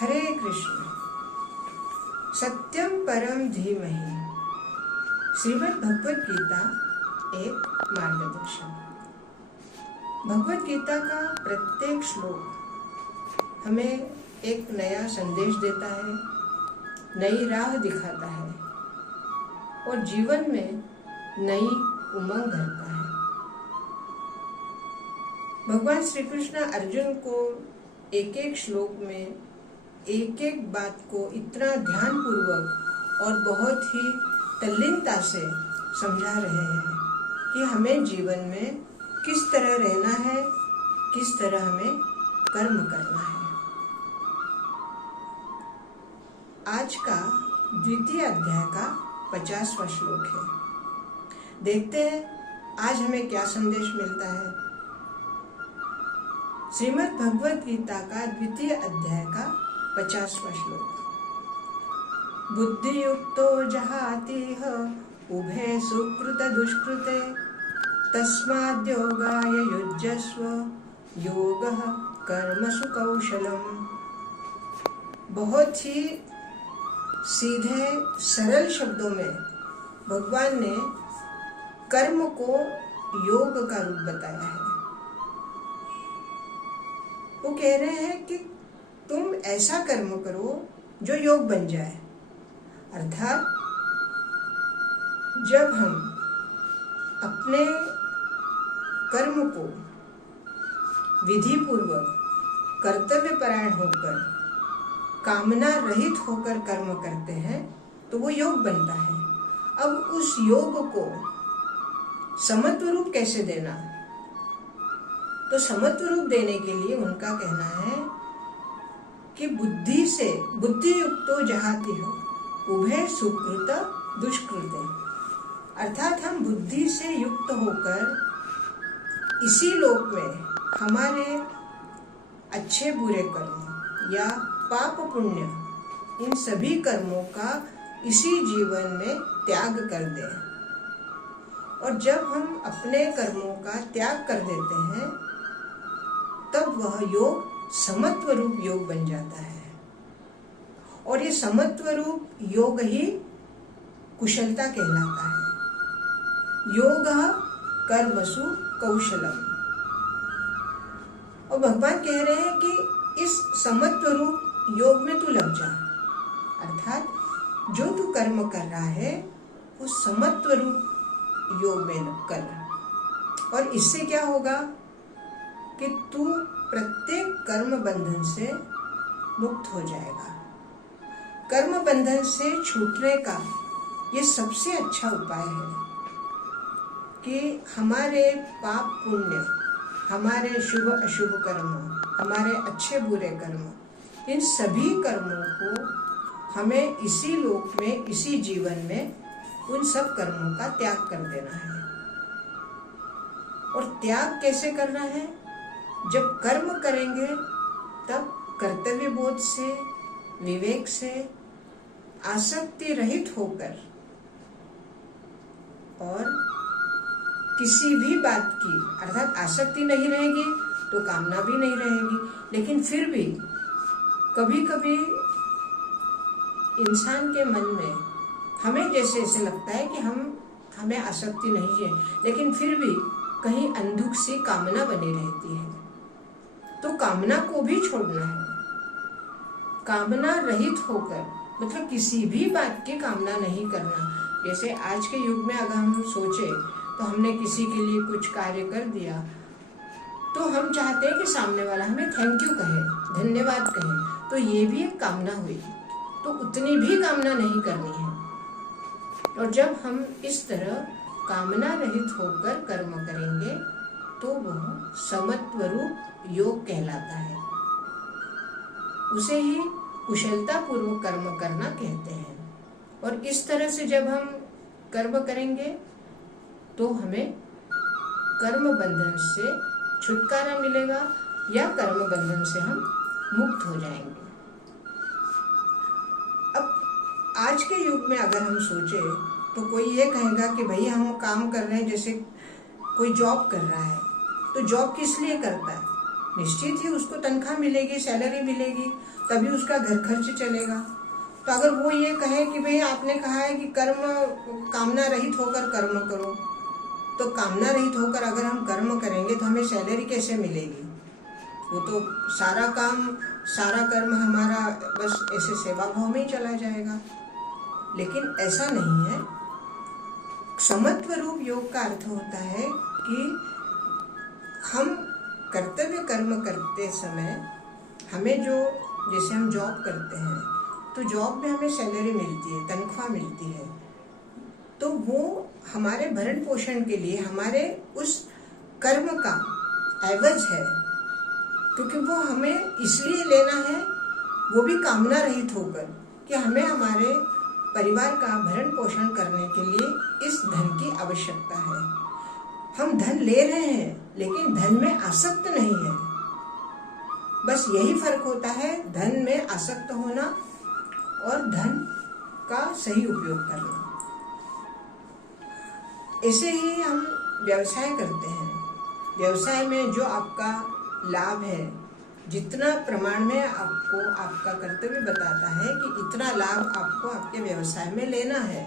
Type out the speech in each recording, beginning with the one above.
हरे कृष्ण। सत्यम परम धीमहि। श्रीमद् भगवत गीता एक मार्गदर्शन। भगवत गीता का प्रत्येक श्लोक हमें एक नया संदेश देता है, नई राह दिखाता है और जीवन में नई उमंग भरता है। भगवान श्री कृष्ण अर्जुन को एक एक श्लोक में एक एक बात को इतना ध्यानपूर्वक और बहुत ही तल्लीनता से समझा रहे हैं कि हमें जीवन में किस तरह रहना है, किस तरह हमें कर्म करना है। आज का द्वितीय अध्याय का 50वां श्लोक है। देखते हैं आज हमें क्या संदेश मिलता है। श्रीमद् भगवत गीता का द्वितीय अध्याय का 50वां श्लोक। बुद्धियुक्तो जहातीह उभे सुकृत दुष्कृते तस्माद्योगाय युज्यस्व योगः कर्मसु कौशलम्। बहुत ही सीधे सरल शब्दों में भगवान ने कर्म को योग का रूप बताया है। वो कह रहे हैं कि तुम ऐसा कर्म करो जो योग बन जाए। अर्थात जब हम अपने कर्म को विधि पूर्वक कर्तव्यपरायण होकर कामना रहित होकर कर्म करते हैं तो वो योग बनता है। अब उस योग को समत्व रूप कैसे देना, तो समत्व रूप देने के लिए उनका कहना है कि बुद्धि से बुद्धि युक्तो जहाति हो उभय सुकृत दुष्कृते। अर्थात हम बुद्धि से युक्त होकर इसी लोक में हमारे अच्छे बुरे कर्म या पाप पुण्य इन सभी कर्मों का इसी जीवन में त्याग कर दें। और जब हम अपने कर्मों का त्याग कर देते हैं तब वह योग समत्व रूप योग बन जाता है। और ये समत्व रूप योग ही कुशलता कहलाता है। योग कर्मसु कौशलम। और भगवान कह रहे हैं कि इस समत्व रूप योग में तू लग जा। अर्थात जो तू कर्म कर रहा है उस समत्व रूप योग में कर। और इससे क्या होगा कि तू प्रत्येक कर्म बंधन से मुक्त हो जाएगा। कर्म बंधन से छूटने का ये सबसे अच्छा उपाय है कि हमारे पाप पुण्य, हमारे शुभ अशुभ कर्म, हमारे अच्छे बुरे कर्म, इन सभी कर्मों को हमें इसी लोक में इसी जीवन में उन सब कर्मों का त्याग कर देना है। और त्याग कैसे करना है? जब कर्म करेंगे तब कर्तव्य बोध से, विवेक से, आसक्ति रहित होकर और किसी भी बात की, अर्थात आसक्ति नहीं रहेगी तो कामना भी नहीं रहेगी। लेकिन फिर भी कभी कभी इंसान के मन में हमें जैसे ऐसे लगता है कि हमें आसक्ति नहीं है, लेकिन फिर भी कहीं अंधुक सी कामना बनी रहती है। तो कामना को भी छोड़ना है। कामना रहित होकर, मतलब किसी भी बात की कामना नहीं करना। जैसे आज के युग में अगर हम सोचे तो हमने किसी के लिए कुछ कार्य कर दिया तो हम चाहते हैं कि सामने वाला हमें थैंक यू कहे, धन्यवाद कहे। तो ये भी एक कामना हुई। तो उतनी भी कामना नहीं करनी है। और जब हम इस तरह कामना रहित होकर कर्म करेंगे तो वह समत्व रूप योग कहलाता है। उसे ही कुशलता पूर्वक कर्म करना कहते हैं। और इस तरह से जब हम कर्म करेंगे तो हमें कर्म बंधन से छुटकारा मिलेगा या कर्म बंधन से हम मुक्त हो जाएंगे। अब आज के युग में अगर हम सोचे तो कोई ये कहेगा कि भाई हम काम कर रहे हैं, जैसे कोई जॉब कर रहा है तो जॉब किस लिए करता है? निश्चित ही उसको तनख्वाह मिलेगी, सैलरी मिलेगी, तभी उसका घर खर्च चलेगा। तो अगर वो ये कहे कि भाई आपने कहा है कि कामना रहित होकर कर्म करो, तो कामना रहित होकर अगर हम कर्म करेंगे तो हमें सैलरी कैसे मिलेगी? वो तो सारा कर्म हमारा बस ऐसे सेवा भाव में ही चला जाएगा। लेकिन ऐसा नहीं है। समत्व रूप योग का अर्थ होता है कि हम कर्तव्य कर्म करते समय हमें जैसे हम जॉब करते हैं तो जॉब में हमें सैलरी मिलती है, तनख्वाह मिलती है, तो वो हमारे भरण पोषण के लिए हमारे उस कर्म का एवज है, क्योंकि वो हमें इसलिए लेना है, वो भी कामना रहित होकर कि हमें हमारे परिवार का भरण पोषण करने के लिए इस धन की आवश्यकता है। हम धन ले रहे हैं लेकिन धन में आसक्त नहीं है। बस यही फर्क होता है, धन में आसक्त होना और धन का सही उपयोग करना। ऐसे ही हम व्यवसाय करते हैं। व्यवसाय में जो आपका लाभ है, जितना प्रमाण में आपको आपका कर्तव्य बताता है कि इतना लाभ आपको आपके व्यवसाय में लेना है,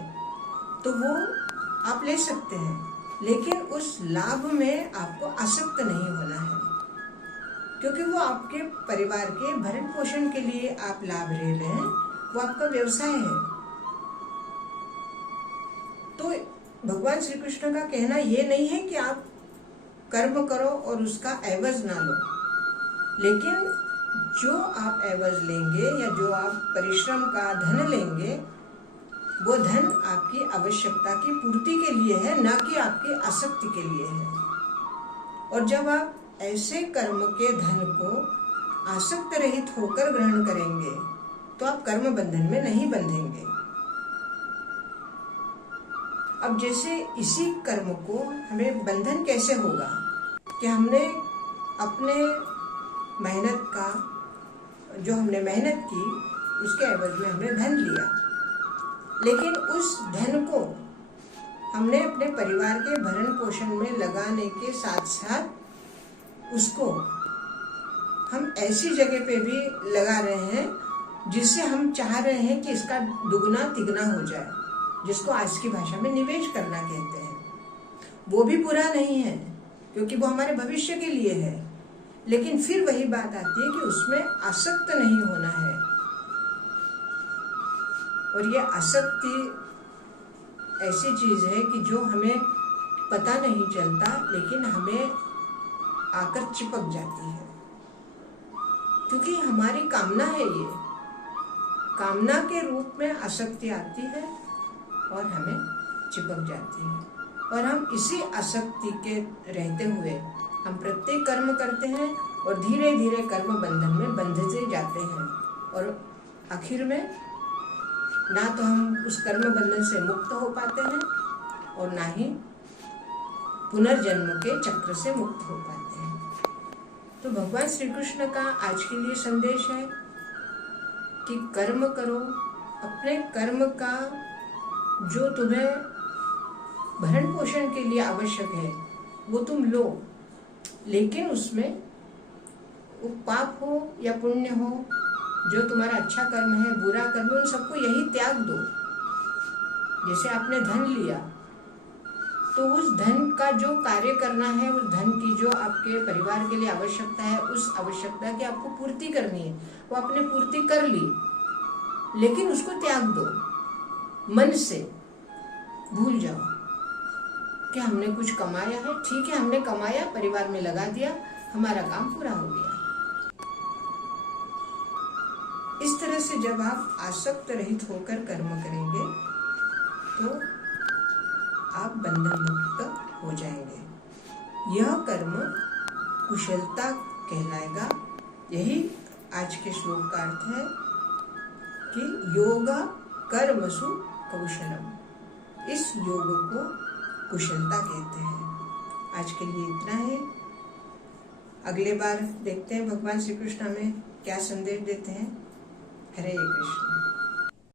तो वो आप ले सकते हैं, लेकिन उस लाभ में आपको आसक्त नहीं होना है, क्योंकि वो आपके परिवार के भरण पोषण के लिए आप लाभ ले रहे हैं, वो आपका व्यवसाय है। तो भगवान श्री कृष्ण का कहना ये नहीं है कि आप कर्म करो और उसका एवज ना लो, लेकिन जो आप एवज लेंगे या जो आप परिश्रम का धन लेंगे, वो धन आपकी आवश्यकता की पूर्ति के लिए है, ना कि आपकी आसक्ति के लिए है। और जब आप ऐसे कर्म के धन को आसक्त रहित होकर ग्रहण करेंगे तो आप कर्म बंधन में नहीं बंधेंगे। अब जैसे इसी कर्म को हमें बंधन कैसे होगा कि हमने अपने मेहनत का, जो हमने मेहनत की उसके एवज में हमने धन लिया, लेकिन उस धन को हमने अपने परिवार के भरण पोषण में लगाने के साथ साथ उसको हम ऐसी जगह पे भी लगा रहे हैं जिससे हम चाह रहे हैं कि इसका दुगना तिगना हो जाए, जिसको आज की भाषा में निवेश करना कहते हैं। वो भी बुरा नहीं है, क्योंकि वो हमारे भविष्य के लिए है, लेकिन फिर वही बात आती है कि उसमें आसक्त नहीं होना है। और ये आसक्ति ऐसी चीज है कि जो हमें पता नहीं चलता, लेकिन हमें आकर चिपक जाती है, क्योंकि हमारी कामना है। ये कामना के रूप में आसक्ति आती है और हमें चिपक जाती है, और हम इसी आसक्ति के रहते हुए हम प्रत्येक कर्म करते हैं और धीरे धीरे कर्म बंधन में बंधते जाते हैं, और आखिर में ना तो हम उस कर्म बंधन से मुक्त हो पाते हैं और ना ही पुनर्जन्म के चक्र से मुक्त हो पाते हैं। तो भगवान श्री कृष्ण का आज के लिए संदेश है कि कर्म करो, अपने कर्म का जो तुम्हें भरण पोषण के लिए आवश्यक है वो तुम लो, लेकिन उसमें वो पाप हो या पुण्य हो, जो तुम्हारा अच्छा कर्म है, बुरा कर्म है, उन सबको यही त्याग दो। जैसे आपने धन लिया तो उस धन का जो कार्य करना है, उस धन की जो आपके परिवार के लिए आवश्यकता है, उस आवश्यकता की आपको पूर्ति करनी है, वो आपने पूर्ति कर ली, लेकिन उसको त्याग दो। मन से भूल जाओ कि हमने कुछ कमाया है, ठीक है, हमने कमाया, परिवार में लगा दिया, हमारा काम पूरा हो गया। इस तरह से जब आप आसक्त रहित होकर कर्म करेंगे तो आप बंधन मुक्त हो जाएंगे। यह कर्म कुशलता कहलाएगा। यही आज के श्लोक का अर्थ है कि योग कर्मसु कौशलम। इस योग को कुशलता कहते हैं। आज के लिए इतना है। अगले बार देखते हैं भगवान श्री कृष्ण हमें क्या संदेश देते हैं। हरे कृष्ण।